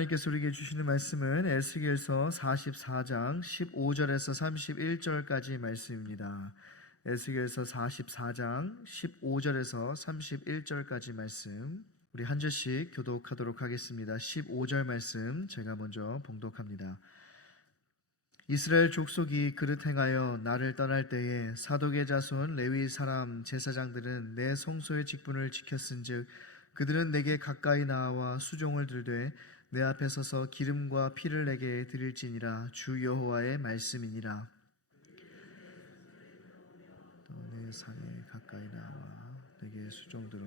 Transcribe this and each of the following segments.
하나님께서 우리에게 주시는 말씀은 에스겔서 44장 15절에서 31절까지 말씀입니다. 에스겔서 44장 15절에서 31절까지 말씀, 우리 한 절씩 교독하도록 하겠습니다. 15절 말씀 제가 먼저 봉독합니다. 이스라엘 족속이 그릇 행하여 나를 떠날 때에 사독의 자손 레위 사람 제사장들은 내 성소의 직분을 지켰은즉 그들은 내게 가까이 나와 수종을 들되 내 앞에 서서 기름과 피를 내게 드릴지니라. 주 여호와의 말씀이니라. 또 내 상에 가까이 나와 내게 수종들어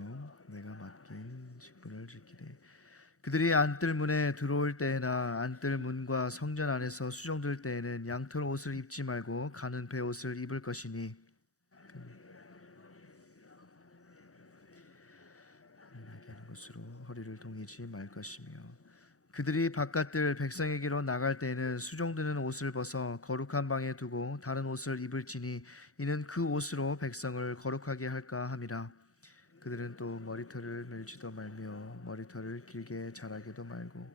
내가 맡긴 직분을 지키되 그들이 안뜰 문에 들어올 때에나 안뜰 문과 성전 안에서 수종들 때에는 양털 옷을 입지 말고 가는 베옷을 입을 것이니 하는 것으로 허리를 동이지 말 것이며 그들이 바깥들 백성에게로 나갈 때에는 수종드는 옷을 벗어 거룩한 방에 두고 다른 옷을 입을지니 이는 그 옷으로 백성을 거룩하게 할까 함이라. 그들은 또 머리털을 밀지도 말며 머리털을 길게 자라게도 말고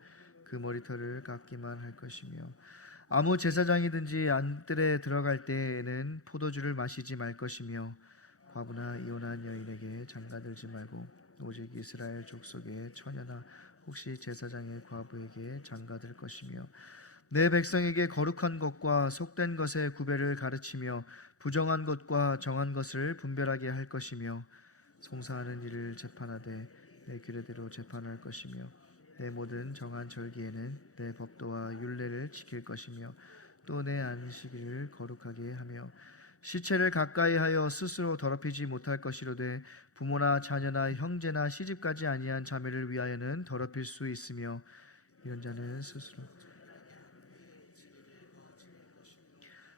그 머리털을 깎기만 할 것이며 아무 제사장이든지 안뜰에 들어갈 때에는 포도주를 마시지 말 것이며 과부나 이혼한 여인에게 장가들지 말고 오직 이스라엘 족속의 처녀나 혹시 제사장의 과부에게 장가들 것이며 내 백성에게 거룩한 것과 속된 것의 구별을 가르치며 부정한 것과 정한 것을 분별하게 할 것이며 송사하는 일을 재판하되 내 규례대로 재판할 것이며 내 모든 정한 절기에는 내 법도와 율례를 지킬 것이며 또 내 안식일을 거룩하게 하며 시체를 가까이 하여 스스로 더럽히지 못할 것이로되 부모나 자녀나 형제나 시집가지 아니한 자매를 위하여는 더럽힐 수 있으며 이런 자는 스스로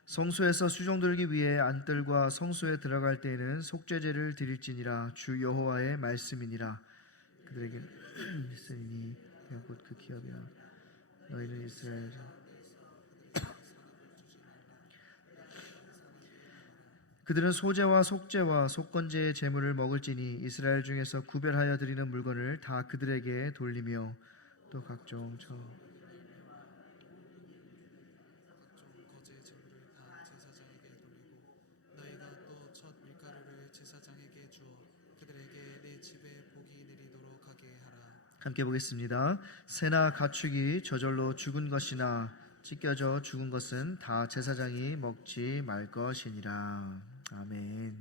성소에서 수종들기 위해 안뜰과 성소에 들어갈 때에는 속죄제를 드릴지니라. 주 여호와의 말씀이니라. 그들에게 있으니 그냥 곧 그 기업이라. 너희는 이스라엘 그들은 소제와 속죄와 속건제의 제물을 먹을지니 이스라엘 중에서 구별하여 드리는 물건을 다 그들에게 돌리며 또 각종 거제 제물을 다 제사장에게 돌리고 너희가 또 첫 밀가루를 제사장에게 주어 그들에게 내 집에 복이 내리도록 하게 하라. 함께 보겠습니다. 새나 가축이 저절로 죽은 것이나 찢겨져 죽은 것은 다 제사장이 먹지 말 것이니라. 아멘.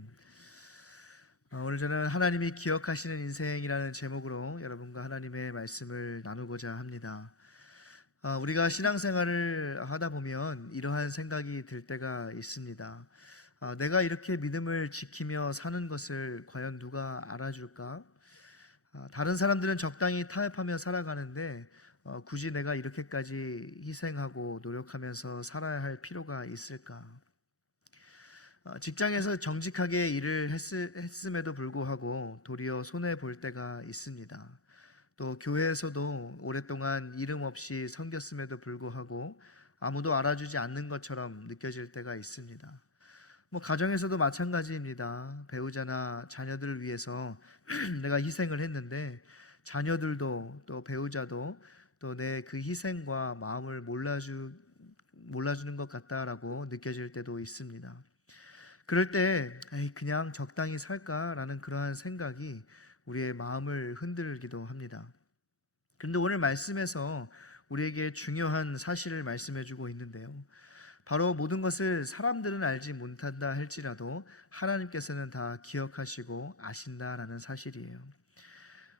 오늘 저는 하나님이 기억하시는 인생이라는 제목으로 여러분과 하나님의 말씀을 나누고자 합니다. 우리가 신앙생활을 하다 보면 이러한 생각이 들 때가 있습니다. 내가 이렇게 믿음을 지키며 사는 것을 과연 누가 알아줄까? 다른 사람들은 적당히 타협하며 살아가는데 굳이 내가 이렇게까지 희생하고 노력하면서 살아야 할 필요가 있을까? 직장에서 정직하게 일을 했음에도 불구하고 도리어 손해볼 때가 있습니다. 또 교회에서도 오랫동안 이름 없이 섬겼음에도 불구하고 아무도 알아주지 않는 것처럼 느껴질 때가 있습니다. 가정에서도 마찬가지입니다. 배우자나 자녀들을 위해서 내가 희생을 했는데 자녀들도 또 배우자도 또 내 그 희생과 마음을 몰라주는 것 같다라고 느껴질 때도 있습니다. 그럴 때 그냥 적당히 살까라는 그러한 생각이 우리의 마음을 흔들기도 합니다. 그런데 오늘 말씀에서 우리에게 중요한 사실을 말씀해주고 있는데요. 바로 모든 것을 사람들은 알지 못한다 할지라도 하나님께서는 다 기억하시고 아신다라는 사실이에요.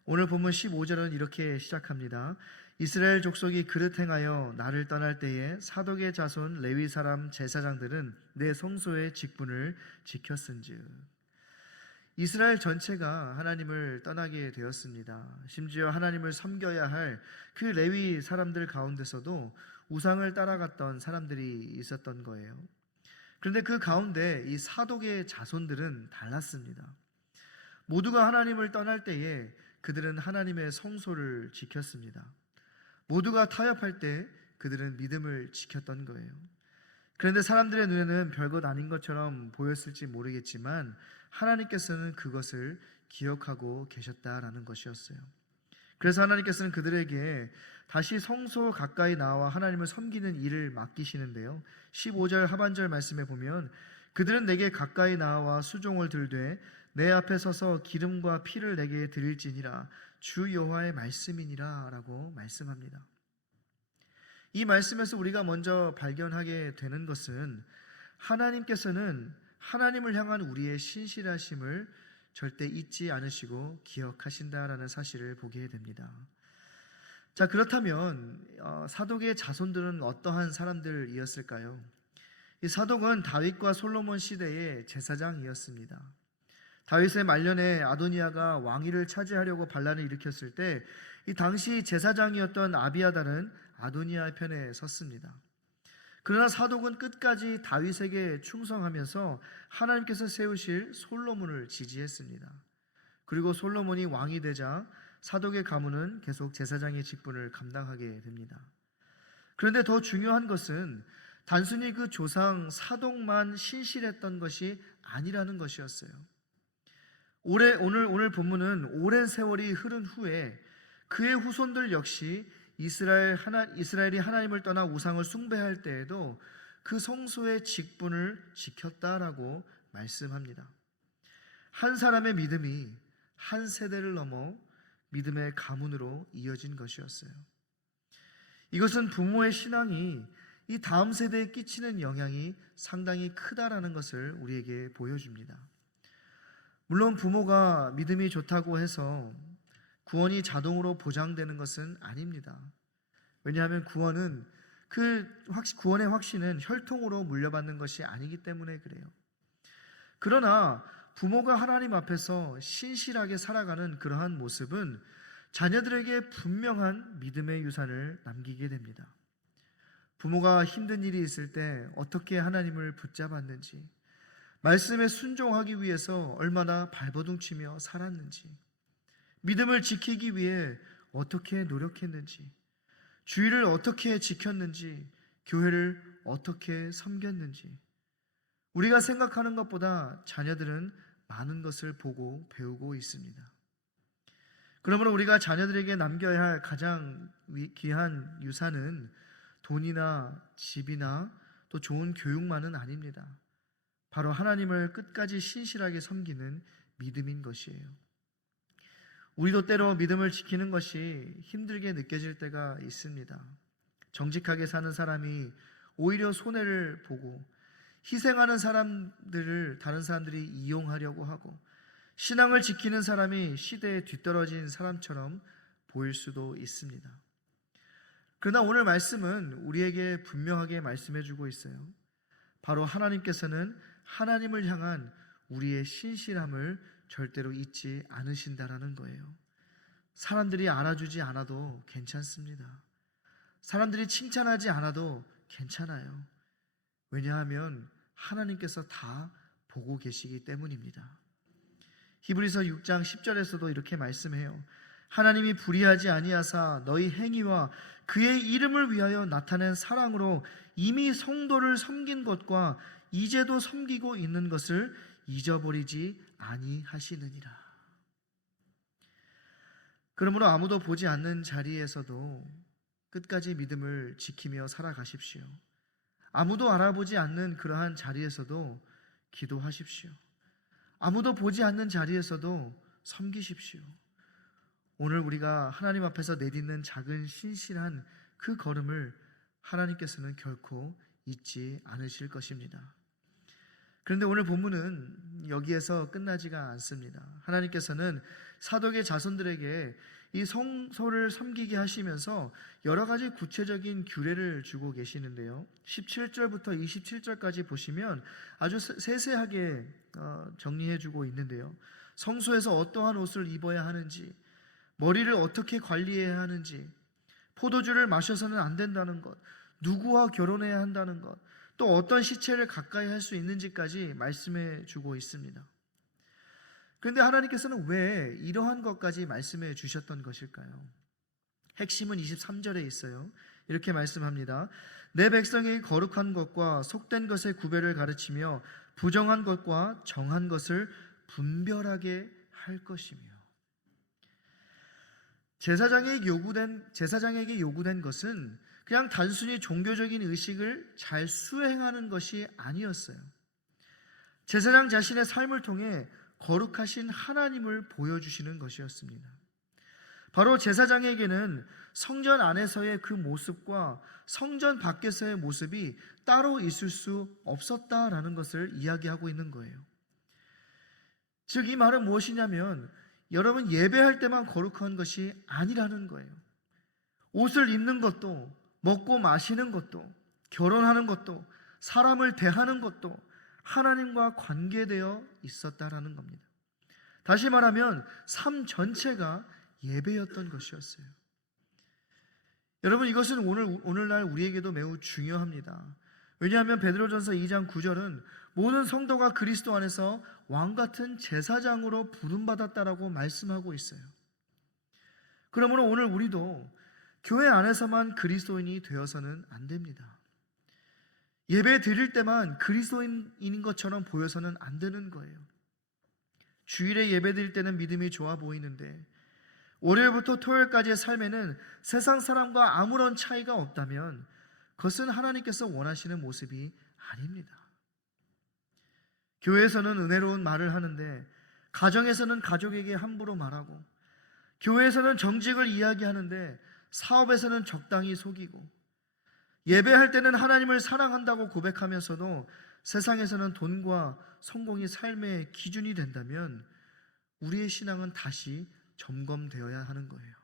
오늘 본문 15절은 이렇게 시작합니다. 이스라엘 족속이 그릇 행하여 나를 떠날 때에 사독의 자손 레위 사람 제사장들은 내 성소의 직분을 지켰은즉. 이스라엘 전체가 하나님을 떠나게 되었습니다. 심지어 하나님을 섬겨야 할 그 레위 사람들 가운데서도 우상을 따라갔던 사람들이 있었던 거예요. 그런데 그 가운데 이 사독의 자손들은 달랐습니다. 모두가 하나님을 떠날 때에 그들은 하나님의 성소를 지켰습니다. 모두가 타협할 때 그들은 믿음을 지켰던 거예요. 그런데 사람들의 눈에는 별것 아닌 것처럼 보였을지 모르겠지만 하나님께서는 그것을 기억하고 계셨다라는 것이었어요. 그래서 하나님께서는 그들에게 다시 성소 가까이 나와 하나님을 섬기는 일을 맡기시는데요. 15절 하반절 말씀에 보면 그들은 내게 가까이 나와 수종을 들되 내 앞에 서서 기름과 피를 내게 드릴지니라 주 여호와의 말씀이니라 라고 말씀합니다. 이 말씀에서 우리가 먼저 발견하게 되는 것은 하나님께서는 하나님을 향한 우리의 신실하심을 절대 잊지 않으시고 기억하신다라는 사실을 보게 됩니다. 자, 그렇다면 사독의 자손들은 어떠한 사람들이었을까요? 이 사독은 다윗과 솔로몬 시대의 제사장이었습니다. 다윗의 말년에 아도니아가 왕위를 차지하려고 반란을 일으켰을 때 이 당시 제사장이었던 아비아달은 아도니아의 편에 섰습니다. 그러나 사독은 끝까지 다윗에게 충성하면서 하나님께서 세우실 솔로몬을 지지했습니다. 그리고 솔로몬이 왕이 되자 사독의 가문은 계속 제사장의 직분을 감당하게 됩니다. 그런데 더 중요한 것은 단순히 그 조상 사독만 신실했던 것이 아니라는 것이었어요. 오늘 본문은 오랜 세월이 흐른 후에 그의 후손들 역시 이스라엘이 하나님을 떠나 우상을 숭배할 때에도 그 성소의 직분을 지켰다라고 말씀합니다. 한 사람의 믿음이 한 세대를 넘어 믿음의 가문으로 이어진 것이었어요. 이것은 부모의 신앙이 이 다음 세대에 끼치는 영향이 상당히 크다라는 것을 우리에게 보여줍니다. 물론 부모가 믿음이 좋다고 해서 구원이 자동으로 보장되는 것은 아닙니다. 왜냐하면 구원의 확신은 혈통으로 물려받는 것이 아니기 때문에 그래요. 그러나 부모가 하나님 앞에서 신실하게 살아가는 그러한 모습은 자녀들에게 분명한 믿음의 유산을 남기게 됩니다. 부모가 힘든 일이 있을 때 어떻게 하나님을 붙잡았는지, 말씀에 순종하기 위해서 얼마나 발버둥치며 살았는지, 믿음을 지키기 위해 어떻게 노력했는지, 주의를 어떻게 지켰는지, 교회를 어떻게 섬겼는지, 우리가 생각하는 것보다 자녀들은 많은 것을 보고 배우고 있습니다. 그러므로 우리가 자녀들에게 남겨야 할 가장 귀한 유산은 돈이나 집이나 또 좋은 교육만은 아닙니다. 바로 하나님을 끝까지 신실하게 섬기는 믿음인 것이에요. 우리도 때로 믿음을 지키는 것이 힘들게 느껴질 때가 있습니다. 정직하게 사는 사람이 오히려 손해를 보고 희생하는 사람들을 다른 사람들이 이용하려고 하고 신앙을 지키는 사람이 시대에 뒤떨어진 사람처럼 보일 수도 있습니다. 그러나 오늘 말씀은 우리에게 분명하게 말씀해주고 있어요. 바로 하나님께서는 하나님을 향한 우리의 신실함을 절대로 잊지 않으신다라는 거예요. 사람들이 알아주지 않아도 괜찮습니다. 사람들이 칭찬하지 않아도 괜찮아요. 왜냐하면 하나님께서 다 보고 계시기 때문입니다. 히브리서 6장 10절에서도 이렇게 말씀해요. 하나님이 불의하지 아니하사 너희 행위와 그의 이름을 위하여 나타낸 사랑으로 이미 성도를 섬긴 것과 이제도 섬기고 있는 것을 잊어버리지 아니하시느니라. 그러므로 아무도 보지 않는 자리에서도 끝까지 믿음을 지키며 살아가십시오. 아무도 알아보지 않는 그러한 자리에서도 기도하십시오. 아무도 보지 않는 자리에서도 섬기십시오. 오늘 우리가 하나님 앞에서 내딛는 작은 신실한 그 걸음을 하나님께서는 결코 잊지 않으실 것입니다. 그런데 오늘 본문은 여기에서 끝나지가 않습니다. 하나님께서는 사독의 자손들에게 이 성소를 섬기게 하시면서 여러 가지 구체적인 규례를 주고 계시는데요. 17절부터 27절까지 보시면 아주 세세하게 정리해주고 있는데요. 성소에서 어떠한 옷을 입어야 하는지, 머리를 어떻게 관리해야 하는지, 포도주를 마셔서는 안 된다는 것, 누구와 결혼해야 한다는 것, 또 어떤 시체를 가까이 할 수 있는지까지 말씀해 주고 있습니다. 그런데 하나님께서는 왜 이러한 것까지 말씀해 주셨던 것일까요? 핵심은 23절에 있어요. 이렇게 말씀합니다. 내 백성이 거룩한 것과 속된 것의 구별을 가르치며 부정한 것과 정한 것을 분별하게 할 것이며. 제사장에게 요구된 것은 그냥 단순히 종교적인 의식을 잘 수행하는 것이 아니었어요. 제사장 자신의 삶을 통해 거룩하신 하나님을 보여주시는 것이었습니다. 바로 제사장에게는 성전 안에서의 그 모습과 성전 밖에서의 모습이 따로 있을 수 없었다라는 것을 이야기하고 있는 거예요. 즉, 이 말은 무엇이냐면 여러분, 예배할 때만 거룩한 것이 아니라는 거예요. 옷을 입는 것도, 먹고 마시는 것도, 결혼하는 것도, 사람을 대하는 것도 하나님과 관계되어 있었다라는 겁니다. 다시 말하면 삶 전체가 예배였던 것이었어요. 여러분, 이것은 오늘날 우리에게도 매우 중요합니다. 왜냐하면 베드로전서 2장 9절은 모든 성도가 그리스도 안에서 왕같은 제사장으로 부름받았다라고 말씀하고 있어요. 그러므로 오늘 우리도 교회 안에서만 그리스도인이 되어서는 안 됩니다. 예배 드릴 때만 그리스도인인 것처럼 보여서는 안 되는 거예요. 주일에 예배 드릴 때는 믿음이 좋아 보이는데 월요일부터 토요일까지의 삶에는 세상 사람과 아무런 차이가 없다면 그것은 하나님께서 원하시는 모습이 아닙니다. 교회에서는 은혜로운 말을 하는데 가정에서는 가족에게 함부로 말하고, 교회에서는 정직을 이야기하는데 사업에서는 적당히 속이고, 예배할 때는 하나님을 사랑한다고 고백하면서도 세상에서는 돈과 성공이 삶의 기준이 된다면 우리의 신앙은 다시 점검되어야 하는 거예요.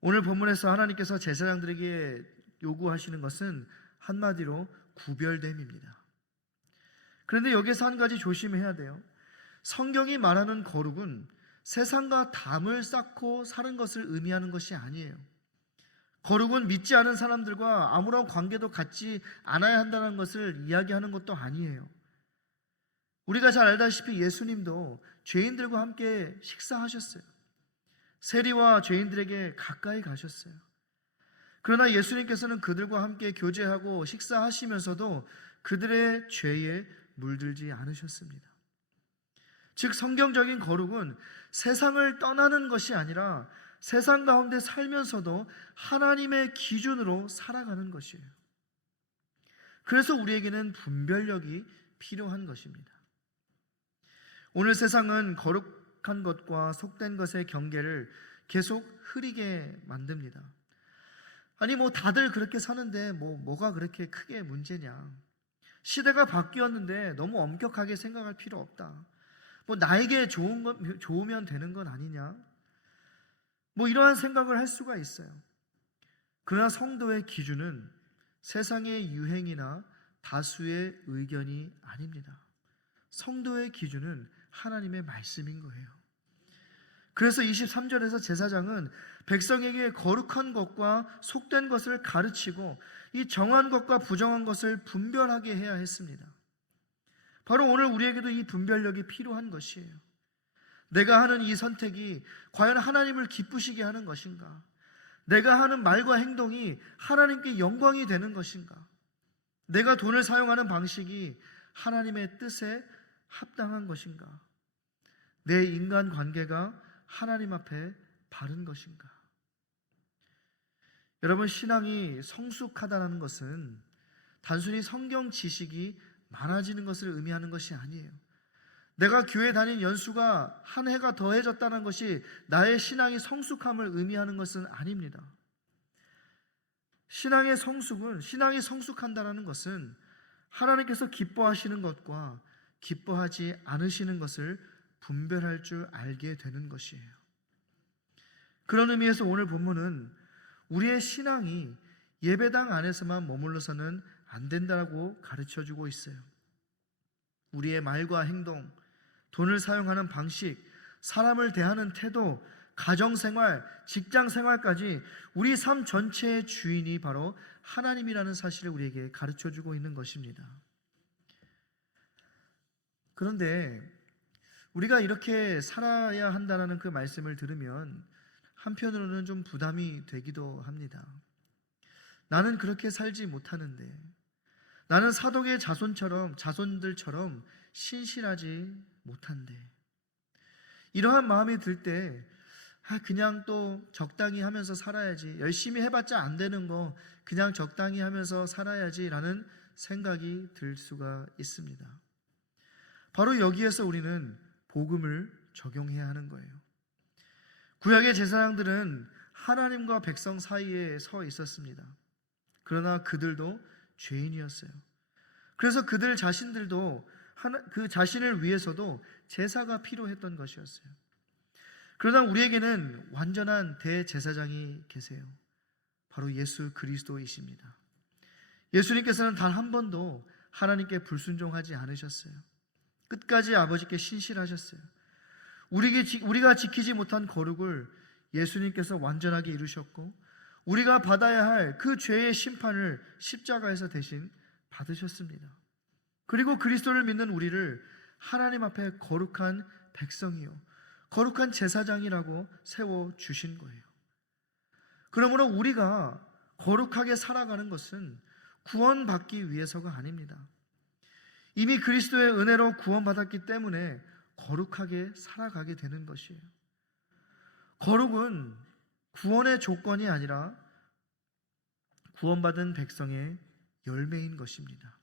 오늘 본문에서 하나님께서 제사장들에게 요구하시는 것은 한마디로 구별됨입니다. 그런데 여기서 한 가지 조심해야 돼요. 성경이 말하는 거룩은 세상과 담을 쌓고 사는 것을 의미하는 것이 아니에요. 거룩은 믿지 않은 사람들과 아무런 관계도 갖지 않아야 한다는 것을 이야기하는 것도 아니에요. 우리가 잘 알다시피 예수님도 죄인들과 함께 식사하셨어요. 세리와 죄인들에게 가까이 가셨어요. 그러나 예수님께서는 그들과 함께 교제하고 식사하시면서도 그들의 죄에 물들지 않으셨습니다. 즉, 성경적인 거룩은 세상을 떠나는 것이 아니라 세상 가운데 살면서도 하나님의 기준으로 살아가는 것이에요. 그래서 우리에게는 분별력이 필요한 것입니다. 오늘 세상은 거룩한 것과 속된 것의 경계를 계속 흐리게 만듭니다. 아니, 다들 그렇게 사는데 뭐가 그렇게 크게 문제냐? 시대가 바뀌었는데 너무 엄격하게 생각할 필요 없다. 나에게 좋으면 되는 건 아니냐? 이러한 생각을 할 수가 있어요. 그러나 성도의 기준은 세상의 유행이나 다수의 의견이 아닙니다. 성도의 기준은 하나님의 말씀인 거예요. 그래서 23절에서 제사장은 백성에게 거룩한 것과 속된 것을 가르치고 이 정한 것과 부정한 것을 분별하게 해야 했습니다. 바로 오늘 우리에게도 이 분별력이 필요한 것이에요. 내가 하는 이 선택이 과연 하나님을 기쁘시게 하는 것인가? 내가 하는 말과 행동이 하나님께 영광이 되는 것인가? 내가 돈을 사용하는 방식이 하나님의 뜻에 합당한 것인가? 내 인간관계가 하나님 앞에 바른 것인가? 여러분, 신앙이 성숙하다는 것은 단순히 성경 지식이 많아지는 것을 의미하는 것이 아니에요. 내가 교회 다닌 연수가 한 해가 더해졌다는 것이 나의 신앙이 성숙함을 의미하는 것은 아닙니다. 신앙이 성숙한다는 것은 하나님께서 기뻐하시는 것과 기뻐하지 않으시는 것을 분별할 줄 알게 되는 것이에요. 그런 의미에서 오늘 본문은 우리의 신앙이 예배당 안에서만 머물러서는 안 된다고 가르쳐주고 있어요. 우리의 말과 행동, 돈을 사용하는 방식, 사람을 대하는 태도, 가정생활, 직장생활까지 우리 삶 전체의 주인이 바로 하나님이라는 사실을 우리에게 가르쳐주고 있는 것입니다. 그런데 우리가 이렇게 살아야 한다는 그 말씀을 들으면 한편으로는 좀 부담이 되기도 합니다. 나는 그렇게 살지 못하는데, 나는 사독의 자손들처럼 신실하지 못한데, 이러한 마음이 들 때 그냥 또 적당히 하면서 살아야지, 열심히 해봤자 안 되는 거 그냥 적당히 하면서 살아야지라는 생각이 들 수가 있습니다. 바로 여기에서 우리는 복음을 적용해야 하는 거예요. 구약의 제사장들은 하나님과 백성 사이에 서 있었습니다. 그러나 그들도 죄인이었어요. 그래서 그들 자신들도 그 자신을 위해서도 제사가 필요했던 것이었어요. 그러나 우리에게는 완전한 대제사장이 계세요. 바로 예수 그리스도이십니다. 예수님께서는 단 한 번도 하나님께 불순종하지 않으셨어요. 끝까지 아버지께 신실하셨어요. 우리가 지키지 못한 거룩을 예수님께서 완전하게 이루셨고, 우리가 받아야 할 그 죄의 심판을 십자가에서 대신 받으셨습니다. 그리고 그리스도를 믿는 우리를 하나님 앞에 거룩한 백성이요, 거룩한 제사장이라고 세워주신 거예요. 그러므로 우리가 거룩하게 살아가는 것은 구원받기 위해서가 아닙니다. 이미 그리스도의 은혜로 구원받았기 때문에 거룩하게 살아가게 되는 것이에요. 거룩은 구원의 조건이 아니라 구원받은 백성의 열매인 것입니다.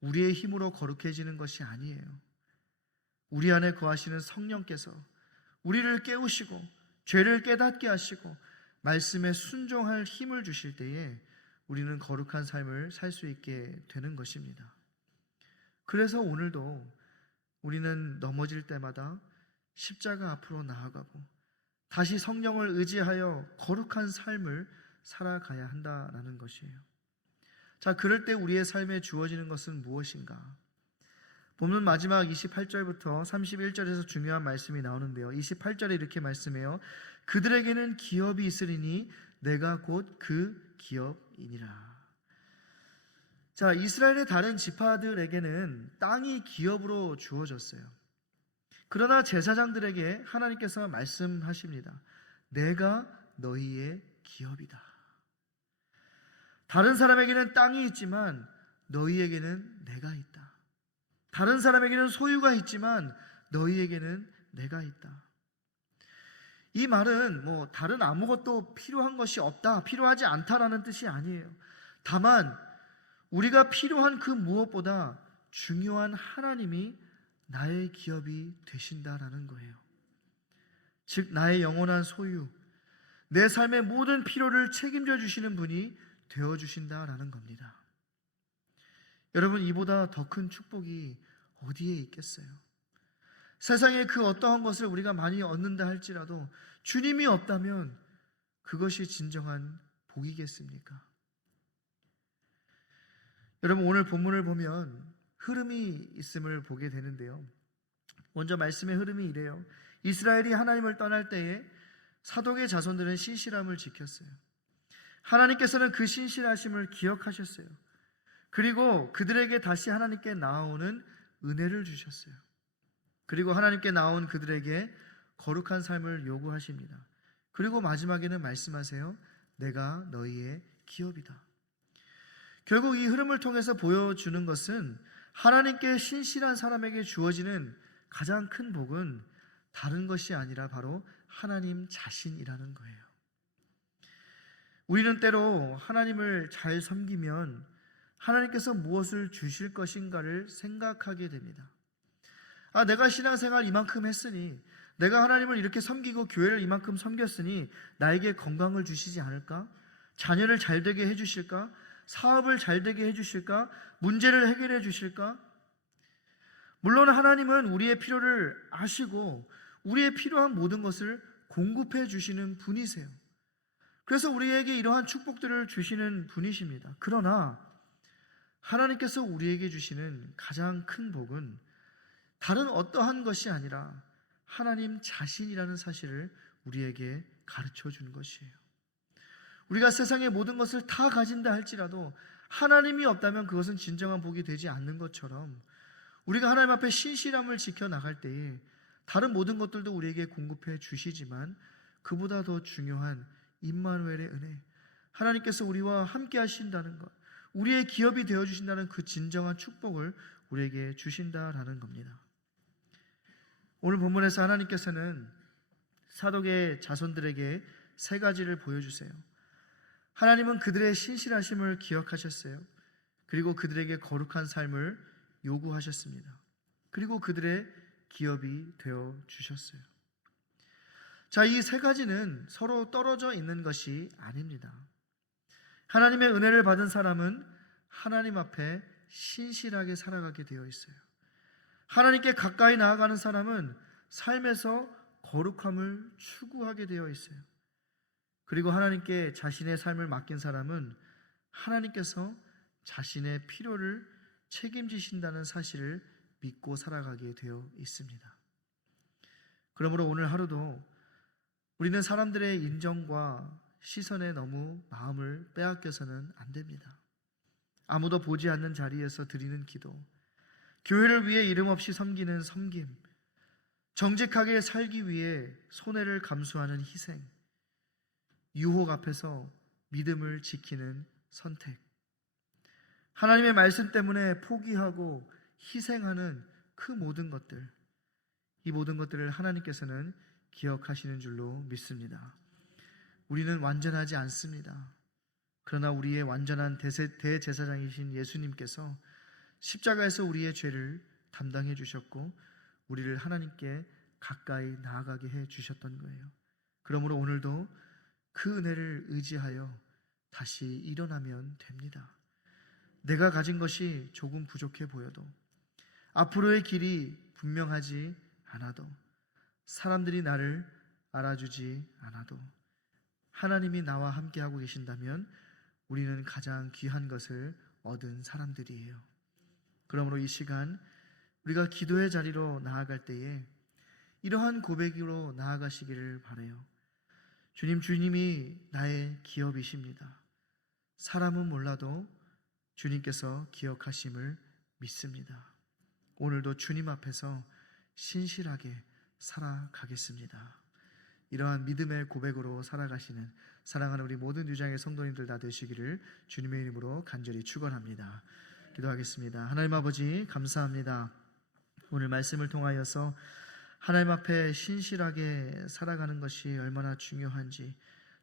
우리의 힘으로 거룩해지는 것이 아니에요. 우리 안에 거하시는 성령께서 우리를 깨우시고 죄를 깨닫게 하시고 말씀에 순종할 힘을 주실 때에 우리는 거룩한 삶을 살 수 있게 되는 것입니다. 그래서 오늘도 우리는 넘어질 때마다 십자가 앞으로 나아가고 다시 성령을 의지하여 거룩한 삶을 살아가야 한다는 것이에요. 자, 그럴 때 우리의 삶에 주어지는 것은 무엇인가? 본문 마지막 28절부터 31절에서 중요한 말씀이 나오는데요. 28절에 이렇게 말씀해요. 그들에게는 기업이 있으리니 내가 곧 그 기업이니라. 자, 이스라엘의 다른 지파들에게는 땅이 기업으로 주어졌어요. 그러나 제사장들에게 하나님께서 말씀하십니다. 내가 너희의 기업이다. 다른 사람에게는 땅이 있지만 너희에게는 내가 있다. 다른 사람에게는 소유가 있지만 너희에게는 내가 있다. 이 말은 다른 아무것도 필요한 것이 없다, 필요하지 않다라는 뜻이 아니에요. 다만 우리가 필요한 그 무엇보다 중요한 하나님이 나의 기업이 되신다라는 거예요. 즉 나의 영원한 소유, 내 삶의 모든 필요를 책임져 주시는 분이 되어주신다라는 겁니다. 여러분, 이보다 더 큰 축복이 어디에 있겠어요? 세상에 그 어떠한 것을 우리가 많이 얻는다 할지라도 주님이 없다면 그것이 진정한 복이겠습니까? 여러분, 오늘 본문을 보면 흐름이 있음을 보게 되는데요. 먼저 말씀의 흐름이 이래요. 이스라엘이 하나님을 떠날 때에 사독의 자손들은 신실함을 지켰어요. 하나님께서는 그 신실하심을 기억하셨어요. 그리고 그들에게 다시 하나님께 나아오는 은혜를 주셨어요. 그리고 하나님께 나온 그들에게 거룩한 삶을 요구하십니다. 그리고 마지막에는 말씀하세요. 내가 너희의 기업이다. 결국 이 흐름을 통해서 보여주는 것은 하나님께 신실한 사람에게 주어지는 가장 큰 복은 다른 것이 아니라 바로 하나님 자신이라는 거예요. 우리는 때로 하나님을 잘 섬기면 하나님께서 무엇을 주실 것인가를 생각하게 됩니다. 내가 신앙생활 이만큼 했으니, 내가 하나님을 이렇게 섬기고 교회를 이만큼 섬겼으니 나에게 건강을 주시지 않을까? 자녀를 잘 되게 해주실까? 사업을 잘 되게 해주실까? 문제를 해결해 주실까? 물론 하나님은 우리의 필요를 아시고 우리의 필요한 모든 것을 공급해 주시는 분이세요. 그래서 우리에게 이러한 축복들을 주시는 분이십니다. 그러나 하나님께서 우리에게 주시는 가장 큰 복은 다른 어떠한 것이 아니라 하나님 자신이라는 사실을 우리에게 가르쳐 주는 것이에요. 우리가 세상의 모든 것을 다 가진다 할지라도 하나님이 없다면 그것은 진정한 복이 되지 않는 것처럼, 우리가 하나님 앞에 신실함을 지켜나갈 때에 다른 모든 것들도 우리에게 공급해 주시지만 그보다 더 중요한 임마누엘의 은혜, 하나님께서 우리와 함께 하신다는 것, 우리의 기업이 되어주신다는 그 진정한 축복을 우리에게 주신다라는 겁니다. 오늘 본문에서 하나님께서는 사독의 자손들에게 세 가지를 보여주세요. 하나님은 그들의 신실하심을 기억하셨어요. 그리고 그들에게 거룩한 삶을 요구하셨습니다. 그리고 그들의 기업이 되어 주셨어요. 자, 이 세 가지는 서로 떨어져 있는 것이 아닙니다. 하나님의 은혜를 받은 사람은 하나님 앞에 신실하게 살아가게 되어 있어요. 하나님께 가까이 나아가는 사람은 삶에서 거룩함을 추구하게 되어 있어요. 그리고 하나님께 자신의 삶을 맡긴 사람은 하나님께서 자신의 필요를 책임지신다는 사실을 믿고 살아가게 되어 있습니다. 그러므로 오늘 하루도 우리는 사람들의 인정과 시선에 너무 마음을 빼앗겨서는 안 됩니다. 아무도 보지 않는 자리에서 드리는 기도, 교회를 위해 이름 없이 섬기는 섬김, 정직하게 살기 위해 손해를 감수하는 희생, 유혹 앞에서 믿음을 지키는 선택, 하나님의 말씀 때문에 포기하고 희생하는 그 모든 것들, 이 모든 것들을 하나님께서는 기억하시는 줄로 믿습니다. 우리는 완전하지 않습니다. 그러나 우리의 완전한 대제사장이신 예수님께서 십자가에서 우리의 죄를 담당해 주셨고 우리를 하나님께 가까이 나아가게 해 주셨던 거예요. 그러므로 오늘도 그 은혜를 의지하여 다시 일어나면 됩니다. 내가 가진 것이 조금 부족해 보여도, 앞으로의 길이 분명하지 않아도, 사람들이 나를 알아주지 않아도 하나님이 나와 함께하고 계신다면 우리는 가장 귀한 것을 얻은 사람들이에요. 그러므로 이 시간 우리가 기도의 자리로 나아갈 때에 이러한 고백으로 나아가시기를 바라요. 주님이 나의 기업이십니다. 사람은 몰라도 주님께서 기억하심을 믿습니다. 오늘도 주님 앞에서 신실하게 살아가겠습니다. 이러한 믿음의 고백으로 살아가시는 사랑하는 우리 모든 유장의 성도님들 다 되시기를 주님의 이름으로 간절히 축원합니다. 기도하겠습니다. 하나님 아버지 감사합니다. 오늘 말씀을 통하여서 하나님 앞에 신실하게 살아가는 것이 얼마나 중요한지,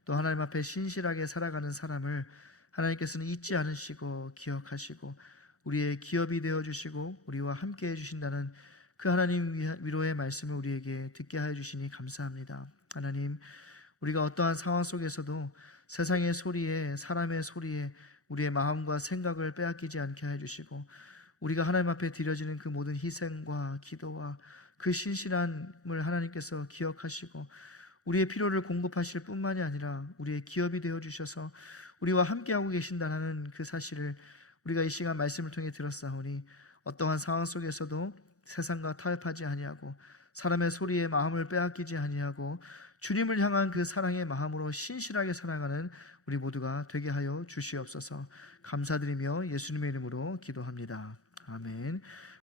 또 하나님 앞에 신실하게 살아가는 사람을 하나님께서는 잊지 않으시고 기억하시고 우리의 기업이 되어주시고 우리와 함께 해주신다는 그 하나님 위로의 말씀을 우리에게 듣게 하여 주시니 감사합니다. 하나님, 우리가 어떠한 상황 속에서도 세상의 소리에, 사람의 소리에 우리의 마음과 생각을 빼앗기지 않게 해주시고 우리가 하나님 앞에 드려지는 그 모든 희생과 기도와 그 신실함을 하나님께서 기억하시고 우리의 필요를 공급하실 뿐만이 아니라 우리의 기업이 되어주셔서 우리와 함께하고 계신다는 그 사실을 우리가 이 시간 말씀을 통해 들었사오니 어떠한 상황 속에서도 세상과 타협하지 아니하고 사람의 소리에 마음을 빼앗기지 아니하고 주님을 향한 그 사랑의 마음으로 신실하게 살아가는 우리 모두가 되게 하여 주시옵소서. 감사드리며 예수님의 이름으로 기도합니다. 아멘.